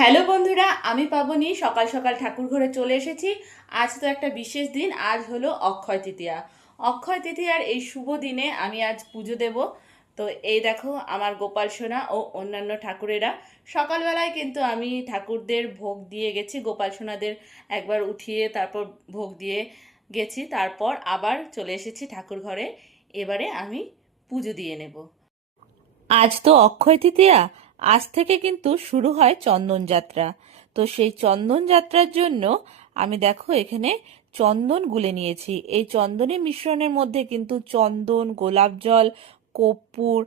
Hello বন্ধুরা, আমি পাবনি সকাল সকাল ঠাকুর ঘরে চলে এসেছি। আজ তো একটা বিশেষ দিন, আজ হলো অক্ষয় তৃতীয়া। অক্ষয় তৃতীয়ার এই শুভ দিনে আমি আজ পুজো দেব। তো এই দেখো আমার গোপাল সোনা ও অন্যান্য ঠাকুরেরা। সকালবেলায় কিন্তু আমি ঠাকুরদের ভোগ দিয়ে গেছি, গোপাল সোনাদের একবার উঠিয়ে তারপর ভোগ দিয়ে গেছি, তারপর আবার চলে এসেছি ঠাকুর ঘরে। এবারে আমি পুজো দিয়ে নেব। আজ তো অক্ষয় তৃতীয়া, আজ থেকে কিন্তু শুরু হয় চন্দন যাত্রা। তো সেই চন্দন যাত্রার জন্য আমি দেখো এখানে চন্দন গুলে নিয়েছি। এই চন্দনের মিশ্রণের মধ্যে কিন্তু চন্দন, গোলাপ জল, কর্পূর,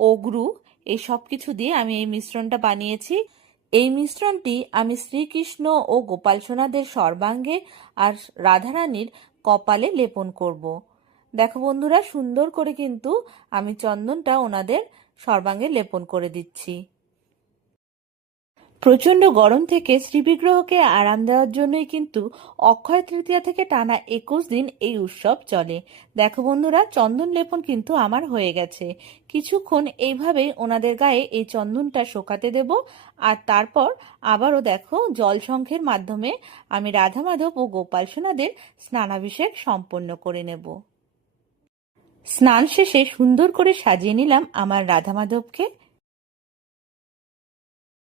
অগরু, এই সব কিছু দিয়ে আমি এই মিশ্রণটা বানিয়েছি। এই মিশ্রণটি আমি শ্রীকৃষ্ণ ও গোপাল সোনাদের সর্বাঙ্গে আর রাধারানীর কপালে লেপন করব। দেখো বন্ধুরা, সুন্দর করে কিন্তু আমি চন্দনটা ওনাদের সর্বাঙ্গে লেপন করে দিচ্ছি। প্রচণ্ড গরম থেকে শ্রীবিগ্রহকে আরাম দেওয়ার জন্যই কিন্তু অক্ষয় তৃতীয়া থেকে টানা 21 দিন এই উৎসব চলে। দেখো বন্ধুরা, চন্দন লেপন কিন্তু আমার হয়ে গেছে। কিছুক্ষণ এইভাবেই ওনাদের গায়ে এই চন্দনটা শোকাতে দেব। আর তারপর আবারও দেখো জল শঙ্খের মাধ্যমে আমি রাধা মাধব ও গোপাল সোনাদের স্নানাভিষেক সম্পন্ন করে নেব। স্নান শেষে সুন্দর করে সাজিয়ে নিলাম আমার রাধা মাধবকে।